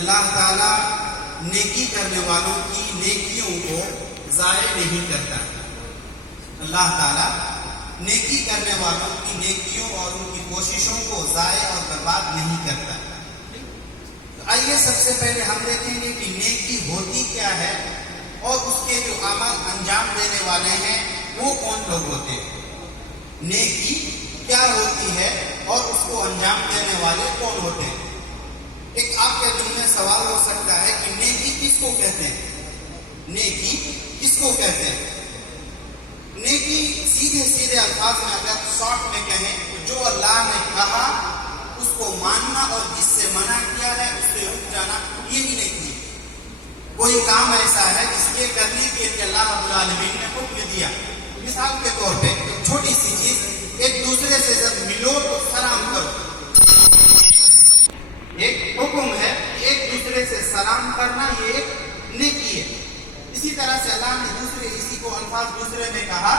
اللہ تعالیٰ نیکی کرنے والوں کی نیکیوں کو ضائع نہیں کرتا. اللہ تعالیٰ نیکی کرنے والوں کی نیکیوں اور ان کی کوششوں کو ضائع اور برباد نہیں کرتا. تو آئیے سب سے پہلے ہم دیکھیں گے کہ نیکی ہوتی کیا ہے اور اس کے جو عمل انجام دینے والے ہیں وہ کون لوگ ہوتے ہیں. نیکی کیا ہوتی ہے اور اس کو انجام دینے والے کون ہوتے ہیں. ایک آپ کے دل میں سوال ہو سکتا ہے کہ نیکی کس کو کہتے ہیں. نیکی کس کو کہتے ہیں. نیکی سیدھے الفاظ میں اگر شارٹ میں کہیں تو جو اللہ نے کہا اس کو ماننا اور جس سے منع کیا ہے اس سے رک جانا, یہی نیکی ہے. کوئی کام ایسا ہے جس کے کرنے کے لیے اللہ رب العالمین نے حکم دیا. مثال کے طور پہ ایک چھوٹی سی چیز, ایک دوسرے سے جب ملو تو سلام کرو. ایک حکم ہے کہ ایک دوسرے سے سلام کرنا, یہ ایک نیکی ہے. اسی طرح سے اللہ نے اسی کو الفاظ دوسرے میں کہا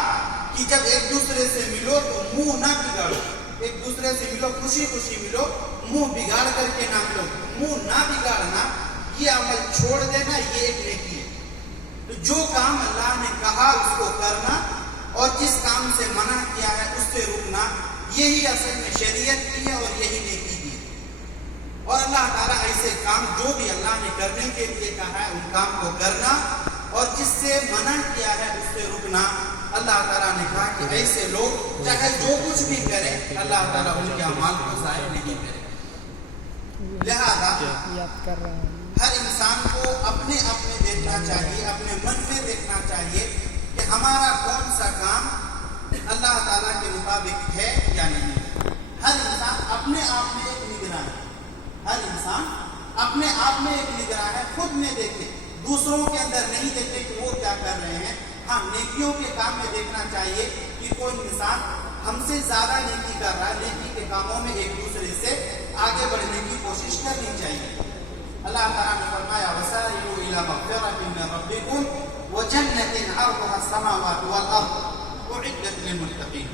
کہ جب ایک دوسرے سے ملو تو منہ نہ بگاڑو. ایک دوسرے سے ملو, خوشی خوشی ملو, منہ بگاڑ کر کے نہ ملو. منہ نہ بگاڑنا, یہ عمل چھوڑ دینا, یہ ایک نیکی ہے. تو جو کام اللہ نے کہا اس کو کرنا اور جس کام سے منع کیا ہے اس سے رکنا, یہی اصل میں شریعت کی ہے اور یہی نیکی کی ہے. اور اللہ تعالیٰ ایسے کام جو بھی اللہ نے کرنے کے لیے کہا ہے ان کام کو کرنا اور جس سے منع کیا ہے اس سے رکنا. اللہ تعالیٰ نے کہا کہ ایسے لوگ چاہے جو کچھ بھی کریں اللہ تعالیٰ ان کے اعمال کو ضائع نہیں کرے. لہذا ہر انسان کو اپنے دیکھنا چاہیے, اپنے من میں دیکھنا چاہیے کہ ہمارا کون سا کام اللہ تعالیٰ کے مطابق ہے یا نہیں. ہر انسان اپنے آپ میں ایک نگراں ہے. ہر انسان اپنے آپ میں ایک نگراں ہے. خود میں دیکھے, دوسروں کے اندر نہیں دیکھے کہ وہ کیا کر رہے ہیں. ہاں, نیکیوں کے کام میں دیکھنا چاہیے کہ کوئی انسان ہم سے زیادہ نیکی کر رہا ہے. نیکی کے کاموں میں ایک دوسرے سے آگے بڑھنے کی کوشش کرنی چاہیے. اللہ تعالیٰ نے فرمایا وَسَارِعُوا إِلَىٰ مَغْفِرَةٍ مِّن رَّبِّكُمْ وَجَنَّةٍ عَرْضُهَا السَّمَاوَاتُ وَالْأَرْضُ أُعِدَّتْ لِلْمُتَّقِينَ,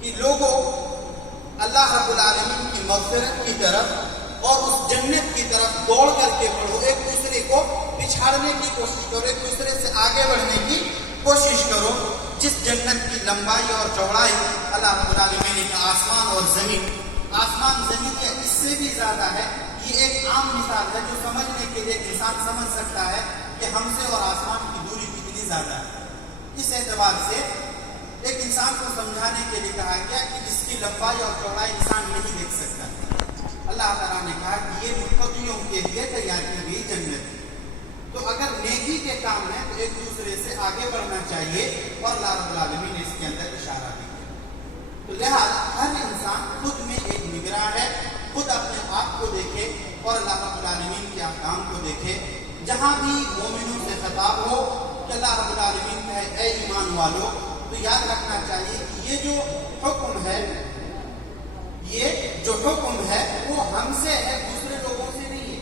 کہ لوگوں اللہ رب العالمین کی مغفرت کی طرف اور اس جنت کی طرف دوڑ کر کے بڑھو. ایک دوسرے کو پچھاڑنے کی کوشش کرو, ایک دوسرے سے آگے بڑھنے کی کوشش کرو. جس جنت کی لمبائی اور چوڑائی اللہ رب العالمین نے آسمان اور زمین, آسمان زمین کے اس سے بھی زیادہ ہے. یہ ایک عام مثال ہے جو سمجھنے کے لیے انسان سمجھ سکتا ہے کہ ہم سے اور آسمان کی دوری کتنی زیادہ ہے. اس اعتبار سے ایک انسان کو سمجھانے کے لیے کہا گیا کہ جس کی لمبائی اور چوڑائی انسان نہیں دیکھ سکتا. اللہ تعالیٰ نے کہا کہ یہ متقیوں کے لیے تیار کی گئی جنت ہے. تو اگر نیکی کے کام ہے تو ایک دوسرے سے آگے بڑھنا چاہیے اور اللہ رب العالمین نے اس کے اندر اشارہ بھی کیا. تو لہٰذا ہر انسان خود میں ایک نگراں ہے, خود اپنے آپ کو دیکھے اور اللہ رب العالمین کے احکام کو دیکھے. جہاں بھی مومنوں سے خطاب ہو کہ اللہ رب العالمین کہے اے ایمان والو, تو یاد رکھنا چاہیے کہ یہ جو حکم ہے, یہ جو حکم ہے وہ ہم سے ہے, دوسرے لوگوں سے نہیں ہے.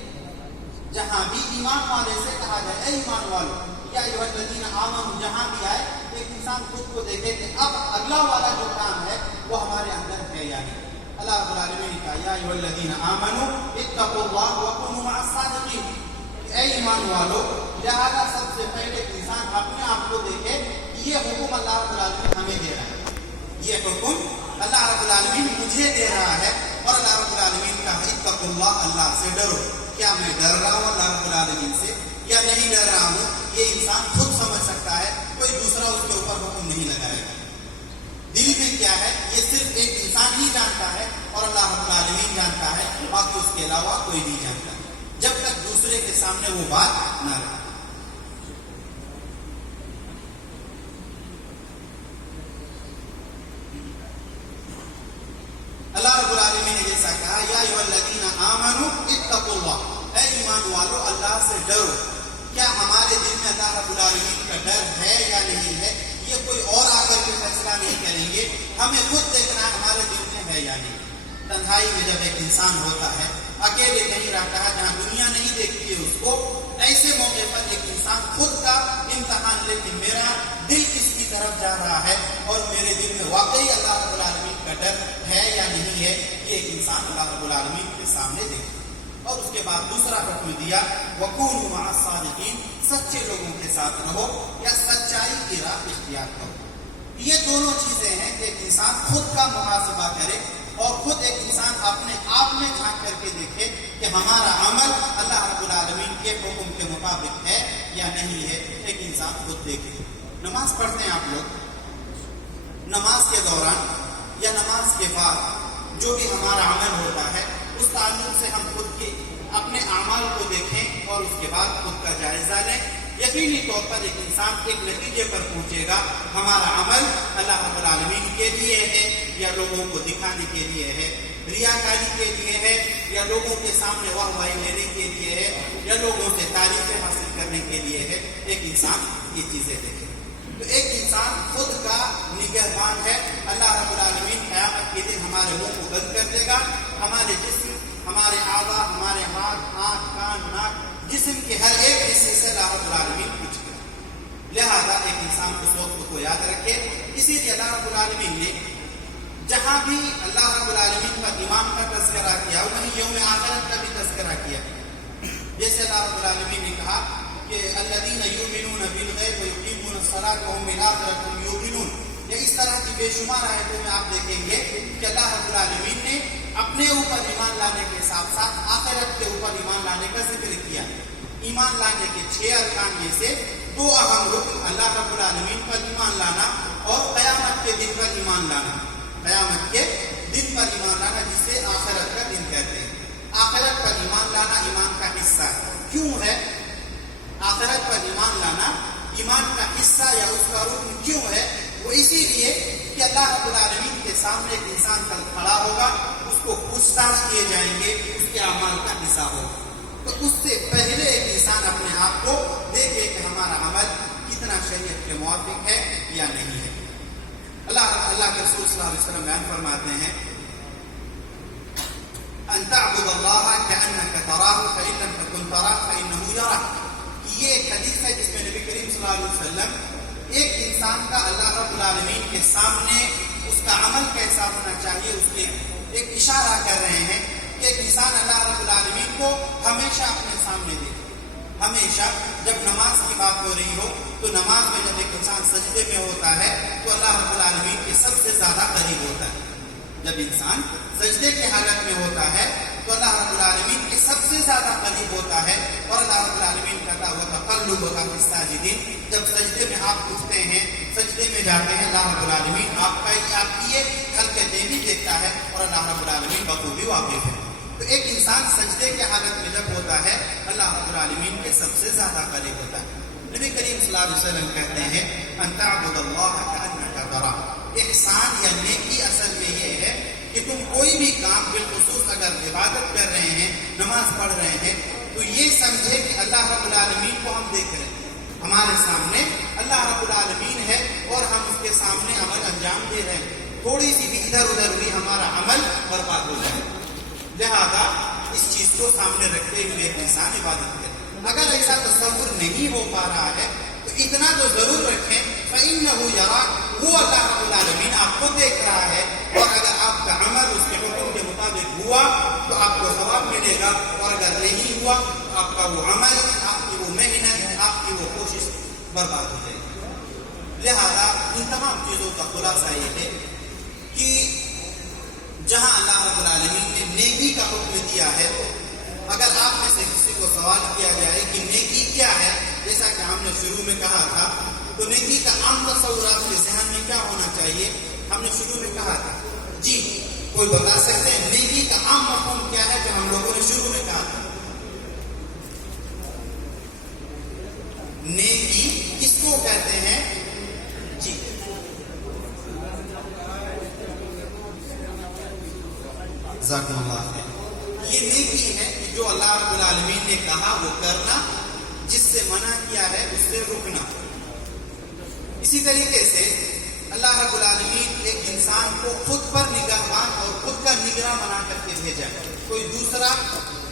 جہاں بھی ایمان والے سے کہا جائے اے ایمان والو یا ایھا الذین آمنوا, جہاں بھی آئے ایک انسان خود کو دیکھے کہ اب اگلا والا جو کام ہے وہ ہمارے اندر ہے یا نہیں. اللہ رب العالمین نے کہا یا ایھا الذین آمنوا اتقوا اللہ وکونوا مع الصادقین, اے ایمان والو. لہذا سب سے پہلے انسان اپنے آپ کو دیکھے کہ یہ حکم اللہ رب العالمین ہمیں دے رہا ہے, یہ حکم اللہ رب العالمین مجھے دے رہا ہے. اور اللہ رب العالمین کا اتقوا اللہ, اللہ سے ڈرو. کیا میں ڈر رہا ہوں اللہ رب العالمین سے یا نہیں ڈر رہا ہوں, یہ انسان خود سمجھ سکتا ہے. کوئی دوسرا اس کے اوپر حکم نہیں لگائے گا. دل میں کیا ہے یہ صرف ایک انسان ہی جانتا ہے اور اللہ رب العالمین جانتا ہے, باقی اس کے علاوہ کوئی نہیں جانتا جب تک دوسرے کے سامنے وہ بات نہ رہے. اللہ رب العالمین نے جیسا کہا یا ایھا الذین آمنوا اتقوا اللہ, اے ایمان والو اللہ سے ڈرو. کیا ہمارے دل میں اللہ رب العالمین کا ڈر ہے یا نہیں ہے, یہ کوئی اور آ کر کے فیصلہ نہیں کریں گے. ہمیں خود دیکھنا ہے ہمارے دل میں ہے یا نہیں. تنہائی میں جب ایک انسان ہوتا ہے, اکیلے کہیں رہتا ہے جہاں دنیا نہیں دیکھتی ہے اس کو, ایسے موقع پر ایک انسان خود کا امتحان لے کہ میرا دل کس کی طرف جا رہا ہے اور میرے دل میں واقعی اللہ رب العالمین کا ڈر ہے یا نہیں ہے. یہ ایک انسان اللہ رب العالمین کے سامنے دیکھے. اور اس کے بعد دوسرا حکم دیا وَكُونُوا مَعَ الصَّادِقِينَ، سچے لوگوں کے ساتھ رہو یا سچائی کی راہ اختیار کرو۔ یہ دونوں چیزیں ہیں کہ ایک انسان خود کا محاسبہ کرے اور خود ایک انسان اپنے آپ میں جھانک کر کے دیکھے کہ ہمارا عمل اللہ رب العالمین کے حکم کے مطابق ہے یا نہیں ہے۔ ایک انسان خود دیکھے۔ نماز پڑھتے ہیں آپ لوگ، نماز کے دوران یا نماز کے بعد جو بھی ہمارا عمل ہوتا ہے اس تعلق سے ہم خود کے اپنے اعمال کو دیکھیں اور اس کے بعد خود کا جائزہ لیں۔ یقینی طور پر ایک انسان ایک نتیجے پر پہنچے گا، ہمارا عمل اللہ رب العالمین کے لیے ہے یا لوگوں کو دکھانے کے لیے ہے، ریاکاری کے لیے ہے یا لوگوں کے سامنے واہ واہی لینے کے لیے ہے یا لوگوں سے تعریفیں حاصل کرنے کے لیے ہے۔ ایک انسان یہ چیزیں دیکھے تو ایک انسان خود کا نگہبان ہے۔ اللہ رب العالمین قیامت کے دن ہمارے منہ کو بند کر دے گا، ہمارے جسم، ہمارے اعضاء، ہمارے ہاتھ، آنکھ، کان، ناک، جسم کے ہر ایک حصے سے اللہ رب العالمین پوچھ گا۔ لہذا ایک انسان اس وقت کو یاد رکھے۔ اسی لیے اللہ رب العالمین نے جہاں بھی اللہ رب العالمین کا ایمان کا تذکرہ کیا وہیں یوم آخرت کا بھی تذکرہ کیا۔ جیسے اللہ رب العالمین نے کہا کہ الذین یؤمنون بالغیب ویقیمون الصلاۃ وهم بالآخرۃ هم یوقنون، یا اس طرح کی بے شمار آیتوں میں آپ دیکھیں گے کہ اللہ رب العالمین نے اپنے اوپر ایمان لانے کے ساتھ ساتھ آخرت کے اوپر ایمان لانے کا ذکر کیا۔ ایمان لانے کے 6 ارکان میں سے 2 اہم رکن اللہ رب العالمین پر ایمان لانا اور قیامت کے دن پر ایمان لانا۔ قیامت کے دن پر ایمان لانا جسے آخرت کا دن کہتے ہیں۔ آخرت پر ایمان لانا ایمان کا حصہ ہے۔ کیوں ہے آخرت پر ایمان لانا ایمان کا حصہ یا اس کا رکن کیوں ہے؟ وہ اسی لیے کہ اللہ رب العالمین کے سامنے ایک انسان کل کھڑا ہوگا، اس کو پوچھ تاچھ کیے جائیں گے، اس کے اعمال کا حصہ ہوگا۔ تو اس سے پہلے ایک انسان اپنے آپ کو دیکھے کہ ہمارا عمل کتنا شریعت کے موافق ہے یا نہیں ہے۔ اللہ کے رسول صلی اللہ علیہ وسلم بیان فرماتے ہیں ان تعبد اللہ کأنک تراہ فإن لم تکن تراہ فإنہ یراک۔ یہ ایک حدیث ہے جس میں نبی کریم صلی اللہ علیہ وسلم ایک انسان کا اللہ رب العالمین کے سامنے اس کا عمل کیسا ہونا چاہیے اس کے ایک اشارہ کر رہے ہیں کہ ایک انسان اللہ رب العالمین کو ہمیشہ اپنے سامنے دیکھے۔ ہمیشہ جب نماز کی بات ہو رہی ہو تو نماز میں جب ایک انسان سجدے میں ہوتا ہے تو اللہ رب العالمین کے سب سے زیادہ قریب ہوتا ہے۔ جب انسان سجدے کی حالت میں ہوتا ہے تو اللہ رب العالمین کے سب سے زیادہ قریب ہوتا ہے، اور اللہ رب العالمین کہتا ہوا تقلبک فی الساجدین، جب سجدے میں آپ اٹھتے ہیں، سجدے میں جاتے ہیں، اللہ رب العالمین آپ کی یہ حرکتیں بھی دیکھتا ہے اور اللہ رب العالمین بخوبی واقف ہے۔ تو ایک انسان سجدے کی حالت میں جب ہوتا ہے اللہ رب العالمین کے سب سے زیادہ قریب ہوتا ہے۔ نبی کریم صلی اللہ علیہ وسلم کہتے ہیں ان تعبد اللہ کأنک تراہ۔ احسان یا نیکی اصل میں یہ ہے کہ تم کوئی بھی کام بالخصوص اگر عبادت کر رہے ہیں، نماز پڑھ رہے ہیں، تو یہ سمجھے کہ اللہ رب العالمین کو ہم دیکھ رہے ہیں، ہمارے سامنے اللہ رب العالمین ہے اور ہم اس کے سامنے عمل انجام دے رہے ہیں۔ تھوڑی سی بھی ادھر ادھر بھی ہمارا عمل برباد ہو جائے، لہذا اس چیز کو سامنے رکھتے ہوئے انسان عبادت کرے۔ اگر ایسا تصور نہیں ہو پا رہا ہے تو اتنا تو ضرور رکھیں فَإِنَّهُ يَرَاكَ، وہ اللہ رب العالمین آپ کو دیکھ رہا ہے، اور اگر آپ کا عمل اس کے حکم کے مطابق ہوا تو آپ کو ثواب ملے گا، اور اگر نہیں ہوا تو آپ کا وہ عمل، آپ کی وہ محنت، آپ کی وہ کوشش برباد ہو جائے گی۔ لہذا ان تمام چیزوں کا خلاصہ یہ ہے کہ جہاں اللہ رب العالمین نے نیکی کا حکم دیا ہے، اگر آپ میں سے کسی کو سوال کیا جائے کہ نیکی کیا ہے، جیسا کہ ہم نے شروع میں کہا تھا، تو نیکی کا عام تصور آپ کے ذہن میں کیا ہونا چاہیے؟ ہم نے شروع میں کہا تھا، جی کوئی بتا سکتے ہیں نیکی کا عام مفہوم کیا ہے جو ہم لوگوں نے شروع میں کہا تھا؟ نیکی کس کو کہتے ہیں؟ جی جزاکم اللہ خیر۔ یہ نیکی ہے کہ جو اللہ رب العالمین نے کہا وہ کرنا، جس سے منع کیا ہے اس سے رکنا۔ اسی طریقے سے اللہ رب العالمین ایک انسان کو خود پر نگہبان اور خود کا نگراں بنا کر کے بھیجا ہے۔ کوئی دوسرا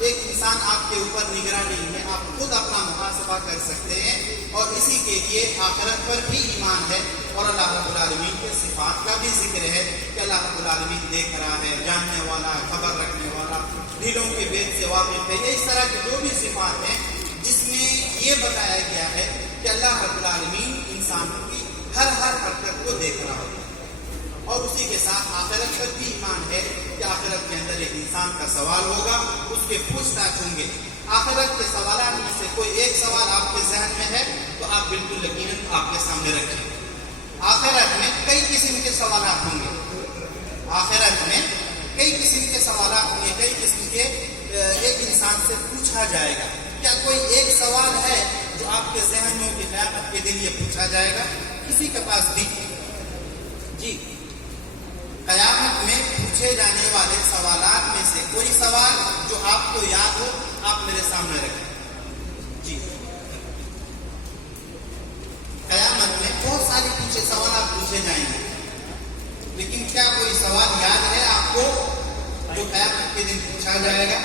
ایک انسان آپ کے اوپر نگراں نہیں ہے، آپ خود اپنا محاسبہ کر سکتے ہیں، اور اسی کے لیے آخرت پر بھی ایمان ہے اور اللہ رب العالمین کے صفات کا بھی ذکر ہے کہ اللہ رب العالمین دیکھ رہا ہے، جاننے والا، خبر رکھنے والا، دلوں کے بید سے واقف ہے. یہ اس طرح کی جو بھی صفات ہیں جس میں یہ بتایا گیا ہے کہ اللہ رب العالمین انسانوں کی ہر حرکت کو دیکھ رہا ہے. اور اسی کے ساتھ آخرت پر بھی ایمان ہے کہ آخرت کے اندر ایک انسان کا سوال ہوگا، اس کے پوچھ تاچھ ہوں گے. آخرت کے سوالات میں سے کوئی ایک سوال آپ کے ذہن میں ہے تو آپ بالکل یقیناً آپ کے سامنے رکھیں. آخرت میں کئی قسم کے سوالات ہوں گے. آخرت میں کئی قسم کے سوالات ہوں گے، کئی قسم کے ایک انسان سے پوچھا جائے گا. کیا کوئی ایک سوال ہے جو آپ کے ذہن میں کہ قیامت کے دن یہ پوچھا جائے گا؟ کسی کے پاس بھی جی قیامت میں پوچھے جانے والے سوالات میں سے کوئی سوال جو آپ کو یاد ہو آپ میرے سامنے رکھیں. جی قیامت میں بہت سارے سوالات پوچھے جائیں گے، لیکن کیا کوئی سوال یاد ہے آپ کو جو قیامت کے دن پوچھا جائے گا؟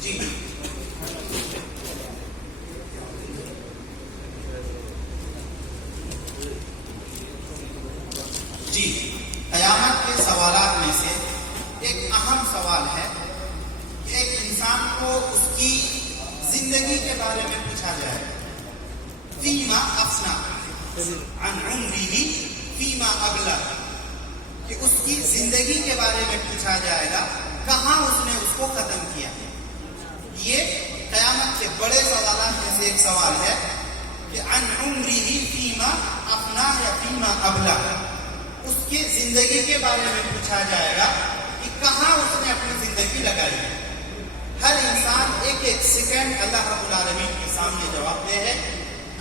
جی جی قیامت کے سوالات میں سے ایک اہم سوال ہے کہ ایک انسان کو اس کی زندگی کے بارے میں پوچھا جائے گا. فیما افنا عن عمرہ فیما ابلغ، کہ اس کی زندگی کے بارے میں پوچھا جائے گا کہاں اس نے اس کو ختم کیا. یہ قیامت کے بڑے سوالات میں سے ایک سوال ہے کہ عن عمرہ فیما افنا یا فیما ابلغ، اس کی زندگی کے بارے میں پوچھا جائے گا کہ کہاں اس نے اپنی زندگی لگائی. ہر انسان ایک ایک سیکنڈ اللہ رب العالمین کے سامنے جواب دہ ہے.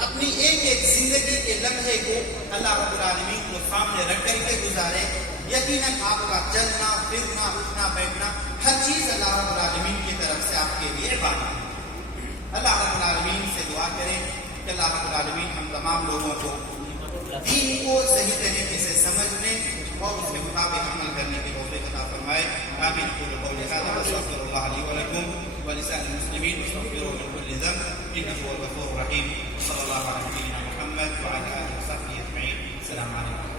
اپنی ایک ایک زندگی کے لمحے کو اللہ رب العالمین کو سامنے رکھ کر کے گزارے. یقیناً آپ کا چلنا پھرنا اٹھنا بیٹھنا ہر چیز اللہ رب العالمین کی طرف سے آپ کے لیے عبادت ہے. اللہ رب العالمین سے دعا کریں کہ اللہ رب العالمین ہم تمام لوگوں کو دین کو صحیح طریقے سے سمجھنے اور اس کے مطابق عمل کرنے کی توفیق عطا فرمائے. آمین. قول هذا واستغفر الله لي ولكم ولسائر المسلمين واستغفروه من كل ذنب انه هو الغفور الرحيم. صلى الله على نبينا محمد وعلى اله وصحبه اجمعين. السلام عليكم.